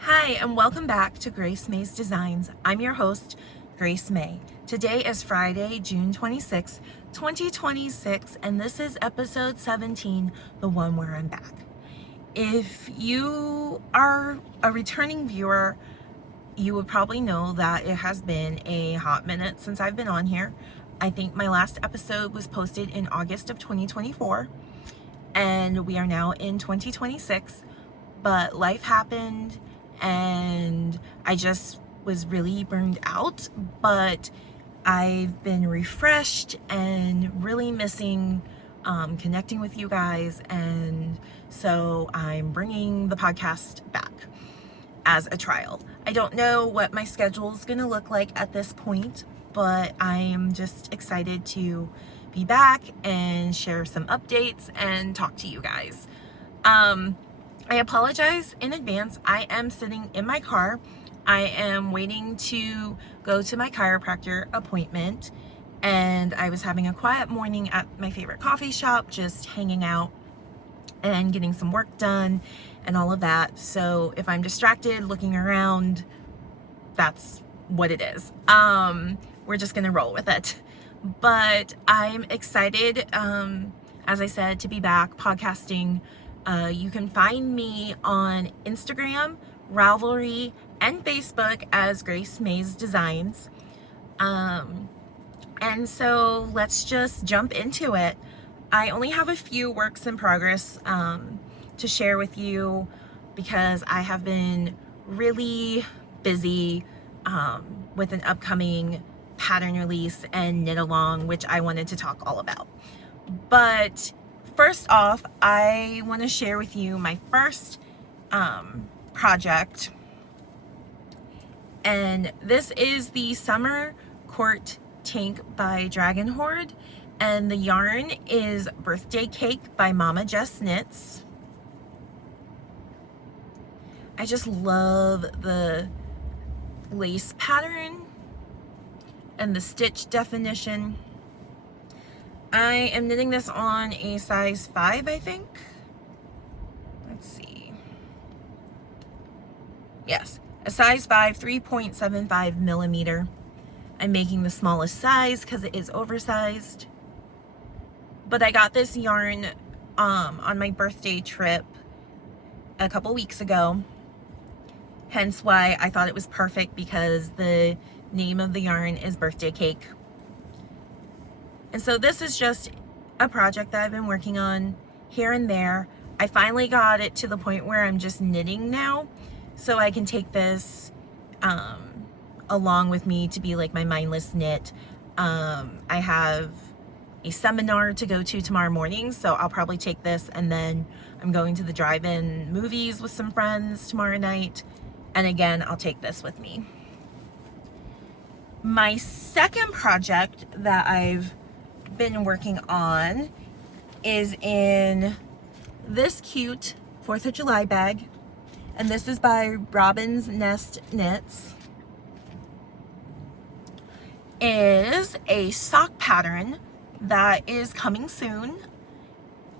Hi, and welcome back to Grace May's Designs. I'm your host, Grace May. Today is Friday, June 26, 2026, and this is episode 17, the one where I'm back. If you are a returning viewer, you would probably know that it has been a hot minute since I've been on here. I think my last episode was posted in August of 2024, and we are now in 2026, but life happened and I just was really burned out, but I've been refreshed and really missing connecting with you guys, and so I'm bringing the podcast back as a trial. I don't know what my schedule is going to look like at this point, but I am just excited to be back and share some updates and talk to you guys. I apologize in advance. I am sitting in my car. I am waiting to go to my chiropractor appointment, and I was having a quiet morning at my favorite coffee shop, just hanging out and getting some work done and all of that. So if I'm distracted looking around, that's what it is. We're just gonna roll with it. But I'm excited, as I said, to be back podcasting. You can find me on Instagram, Ravelry, and Facebook as Grace May's Designs. And so let's just jump into it. I only have a few works in progress to share with you because I have been really busy with an upcoming pattern release and knit along, which I wanted to talk all about. But first off, I want to share with you my first project, and this is the Summer Court Tank by Dragon Horde, and the yarn is Birthday Cake by Mama Jess Knits. I just love the lace pattern and the stitch definition. I am knitting this on a size 5, I think. Let's see. Yes, a size 5, 3.75 millimeter. I'm making the smallest size because it is oversized. But I got this yarn on my birthday trip a couple weeks ago. Hence why I thought it was perfect, because the name of the yarn is Birthday Cake. And so this is just a project that I've been working on here and there. I finally got it to the point where I'm just knitting now, so I can take this along with me to be like my mindless knit. I have a seminar to go to tomorrow morning, so I'll probably take this, and then I'm going to the drive-in movies with some friends tomorrow night, and again I'll take this with me. My second project that I've been working on is in this cute 4th of July bag, and this is by Robin's Nest Knits. It is a sock pattern that is coming soon.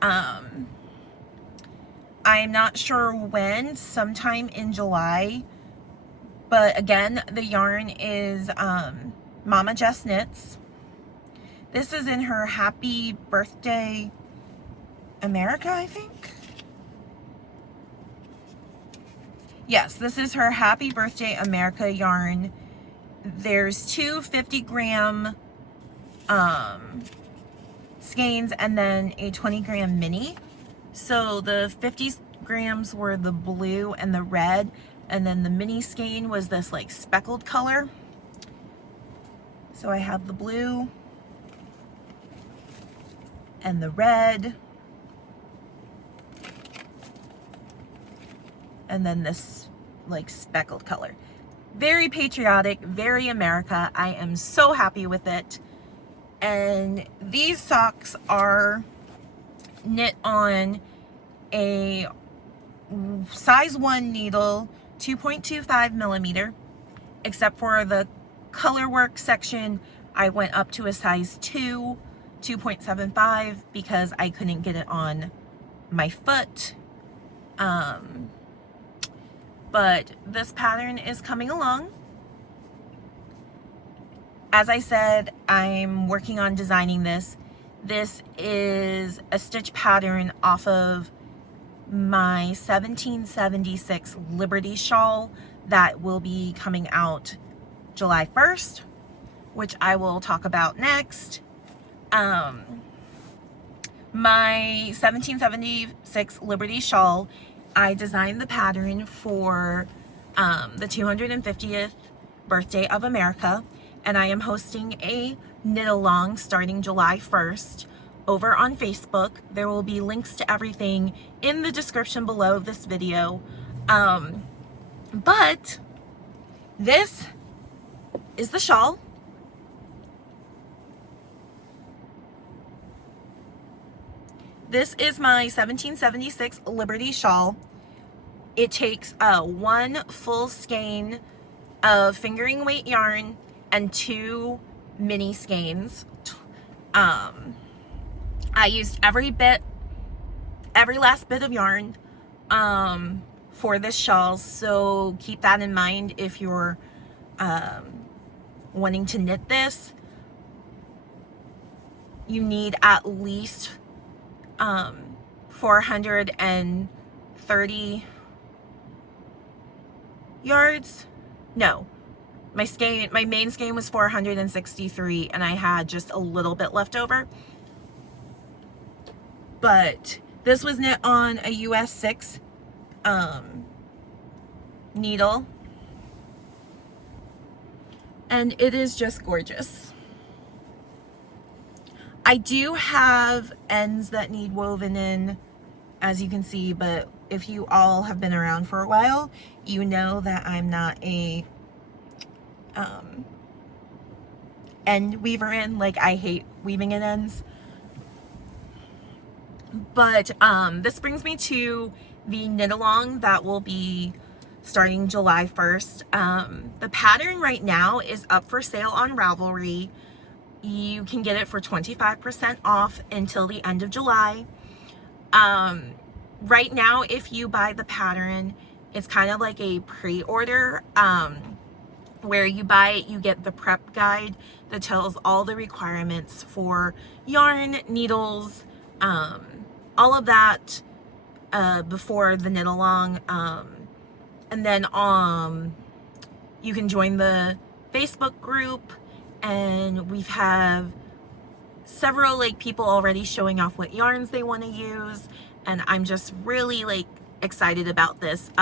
I'm not sure when, sometime in July, but again, the yarn is Mama Jess Knits. This is in her Happy Birthday America, I think. Yes, this is her Happy Birthday America yarn. There's two 50-gram skeins and then a 20-gram mini. So the 50 grams were the blue and the red, and then the mini skein was this like speckled color. So I have the blue and the red, and then this like speckled color. Very patriotic, very America. I am so happy with it. And these socks are knit on a size 1 needle, 2.25 millimeter, except for the color work section. I went up to a size 2, 2.75, because I couldn't get it on my foot. but this pattern is coming along. As I said, I'm working on designing this. This is a stitch pattern off of my 1776 Liberty shawl that will be coming out July 1st, which I will talk about next. My 1776 Liberty shawl, I designed the pattern for the 250th birthday of America, and I am hosting a knit along starting July 1st over on Facebook. There will be links to everything in the description below this video. But this is the shawl. This is my 1776 Liberty shawl. It takes 1 full skein of fingering weight yarn and 2 mini skeins. I used every last bit of yarn for this shawl, so keep that in mind if you're wanting to knit this. You need at least 430 yards. No, my main skein was 463 and I had just a little bit left over. But this was knit on a US 6 needle, and it is just gorgeous. I do have ends that need woven in, as you can see, but if you all have been around for a while, you know that I'm not a end weaver in. Like, I hate weaving in ends. But this brings me to the knit along that will be starting July 1st. The pattern right now is up for sale on Ravelry. You can get it for 25% off until the end of July. Right now, if you buy the pattern, it's kind of like a pre-order, where you buy it, you get the prep guide that tells all the requirements for yarn, needles, all of that before the knit along. And then you can join the Facebook group, and we've have several people already showing off what yarns they want to use, and I'm just really excited about this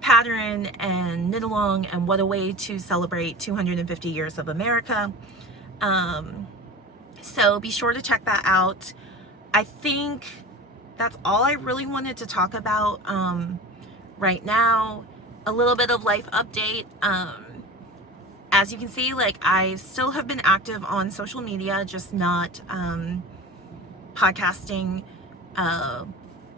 pattern and knit along, and what a way to celebrate 250 years of America. So be sure to check that out. I think that's all I really wanted to talk about right now. A little bit of life update. As you can see, I still have been active on social media, just not podcasting.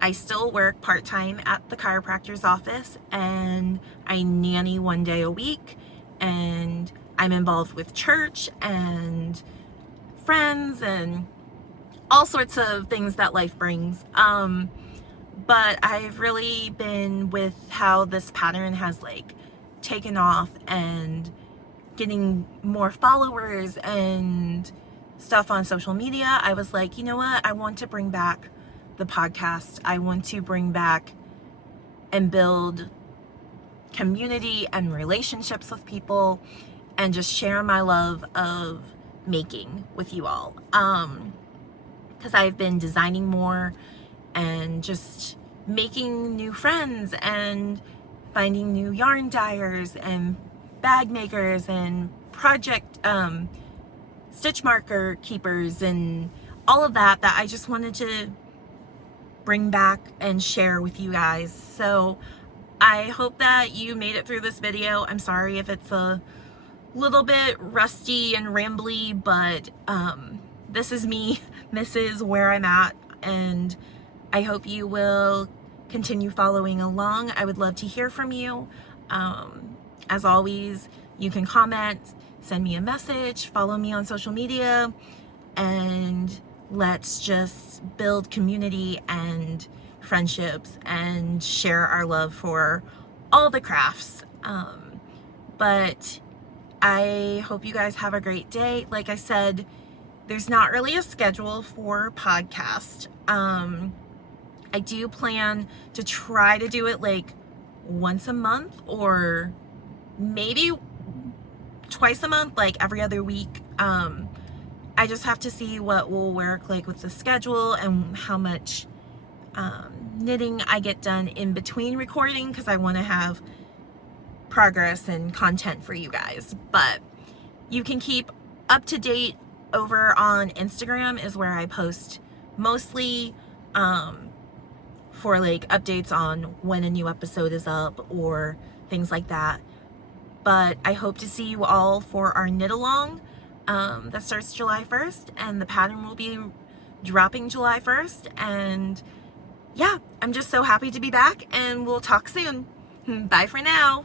I still work part-time at the chiropractor's office, and I nanny 1 day a week, and I'm involved with church and friends and all sorts of things that life brings. But I've really been with how this pattern has taken off and getting more followers and stuff on social media. I was like, you know what? I want to bring back the podcast. I want to bring back and build community and relationships with people, and just share my love of making with you all. Because I've been designing more and just making new friends and finding new yarn dyers and bag makers and project stitch marker keepers and all of that I just wanted to bring back and share with you guys. So I hope that you made it through this video. I'm sorry if it's a little bit rusty and rambly, but this is me. This is where I'm at, and I hope you will continue following along. I would love to hear from you. As always, you can comment, send me a message, follow me on social media, and let's just build community and friendships and share our love for all the crafts. But I hope you guys have a great day. Like I said, there's not really a schedule for podcast. I do plan to try to do it like once a month or maybe twice a month, like every other week. I just have to see what will work like with the schedule and how much knitting I get done in between recording, because I want to have progress and content for you guys. But you can keep up to date over on Instagram, is where I post mostly for like updates on when a new episode is up or things like that. But I hope to see you all for our knit along that starts July 1st, and the pattern will be dropping July 1st. And yeah, I'm just so happy to be back, and we'll talk soon. Bye for now.